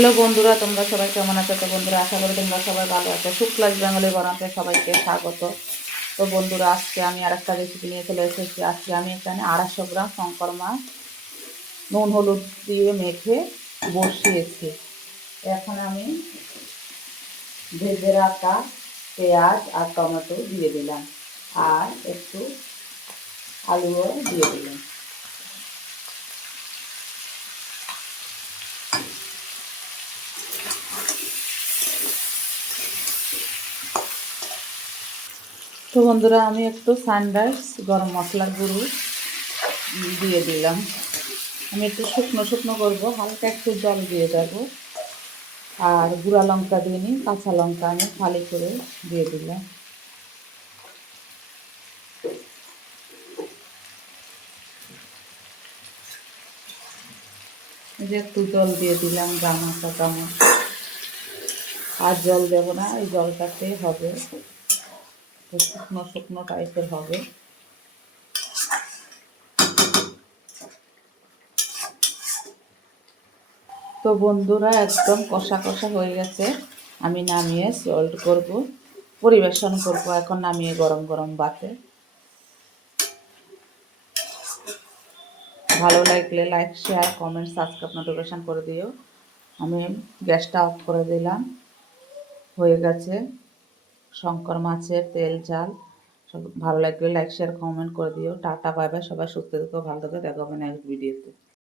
Hello বন্ধুরা, তোমরা সবাই কেমন আছো? তো বন্ধুরা, আশা করি তোমরা সবাই ভালো আছো। শুক্লাস বেঙ্গলি বানাতে সবাইকে স্বাগত। তো বন্ধুরা, আজকে আমি আর একটা রেসিপি নিয়ে চলে এসেছি। আজকে আমি এখানে আড়াইশো গ্রাম শঙ্কর মাছ, নুন, হলুদ দিয়ে মেখে বসিয়েছি। এখন আমি ভেজে রাখা পেঁয়াজ আর টমেটো দিয়ে দিলাম। আর একটু আলুও দিয়ে দিলাম। তো বন্ধুরা, আমি একটু সানরাইস গরম মশলার গুঁড়ো দিয়ে দিলাম। আমি একটু শুকনো শুকনো করব, হালকা একটু জল দিয়ে যাব আর গুঁড়া লঙ্কা দিয়ে নিই কাঁচা লঙ্কা আমি খালি করে দিয়ে দিলাম। যে একটু জল দিয়ে দিলাম গামা আর জল দেবো না, এই জলটাতেই হবে। শুকনো শুকনো টাইপের হবে। তো বন্ধুরা, একদম কষা কষা হয়ে গেছে। আমি নামিয়ে সল্ট করব, পরিবেশন করব এখন নামিয়ে গরম গরম বাতে ভালো লাগলে like share comment subscribe notification করে দিও। আমি গ্যাসটা অফ করে দিলাম। হয়ে গেছে। শঙ্কর মাছের তেল চাল সব ভালো লাগলে লাইক শেয়ার কমেন্ট করে দিও। টাটা বাই বাই সবাই সুস্থ থেকো, ভালো থেকো, দেখা হবে নেক্সট ভিডিওতে